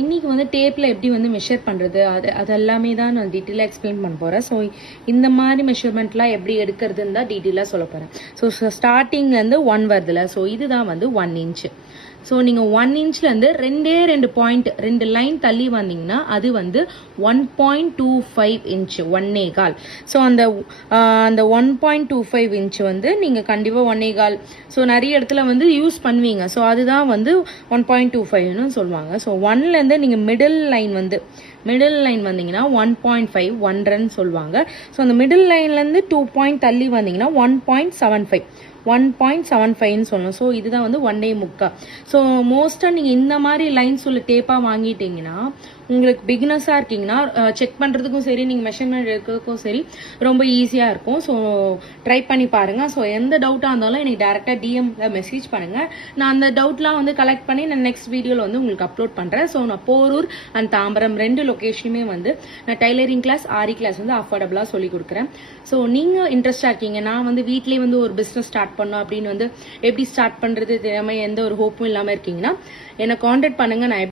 இன்னைக்கு வந்து டேப்பில் எப்படி வந்து மெஷர் பண்ணுறது அது எல்லாமே தான் நான் டீட்டெயிலாக எக்ஸ்பிளைன் பண்ண போகிறேன். ஸோ இந்த மாதிரி மெஷர்மெண்ட்லாம் எப்படி எடுக்கிறதுன்னு தான் டீட்டெயிலாக சொல்ல போகிறேன். ஸோ ஸ்டார்டிங்லேருந்து 1 வருதுல, ஸோ இதுதான் வந்து 1 இன்ச்சு. ஸோ நீங்கள் 1 இன்ச்லேருந்து ரெண்டு பாயிண்ட் 2 லைன் தள்ளி வந்தீங்கன்னா அது வந்து 1.25 இன்ச்சு, 1.25. ஸோ அந்த 1.25 இன்ச்சு வந்து நீங்கள் கண்டிப்பாக 1.25. ஸோ நிறைய இடத்துல வந்து யூஸ் பண்ணுவீங்க. ஸோ அதுதான் வந்து 1.25ன்னு சொல்லுவாங்க. ஸோ 1லேருந்து நீங்கள் மிடில் லைன் வந்தீங்கன்னா 1.5 1/2 சொல்லுவாங்க. ஸோ அந்த மிடில் லைன்லேருந்து 2 பாயிண்ட் தள்ளி வந்தீங்கன்னா 1.75 சொல்லணும். ஸோ இதுதான் வந்து 1.25. ஸோ மோஸ்ட்டாக நீங்கள் இந்த மாதிரி லைன்ஸ் உள்ள டேப்பாக வாங்கிட்டீங்கன்னா உங்களுக்கு பிகினஸாக இருக்கீங்கன்னா செக் பண்ணுறதுக்கும் சரி, நீங்கள் மெஷர்மெண்ட் எடுக்கிறதுக்கும் சரி ரொம்ப ஈஸியாக இருக்கும். ஸோ ட்ரை பண்ணி பாருங்கள். ஸோ எந்த டவுட்டாக இருந்தாலும் எனக்கு டேரெக்டாக டிஎம்ல மெசேஜ் பண்ணுங்கள். நான் அந்த டவுட்லாம் வந்து கலெக்ட் பண்ணி நான் நெக்ஸ்ட் வீடியோவில் வந்து உங்களுக்கு அப்லோட் பண்ணுறேன். ஸோ நான் போரூர் அண்ட் தாம்பரம் 2 லொக்கேஷனுமே வந்து நான் டைலரிங் கிளாஸ், ஆரி கிளாஸ் வந்து அஃபோர்டபுளாக சொல்லி கொடுக்குறேன். ஸோ நீங்கள் இன்ட்ரெஸ்டாக இருக்கீங்க, நான் வந்து வீட்லேயே வந்து ஒரு பிஸ்னஸ் ஸ்டார்ட் பண்ணோம் அப்படின்னு வந்து எப்படி ஸ்டார்ட் பண்ணுறது தெரியாமல் எந்த ஒரு ஹோப்பும் இல்லாமல் இருக்கீங்கன்னா என்னை காண்டாக்ட் பண்ணுங்கள். நான்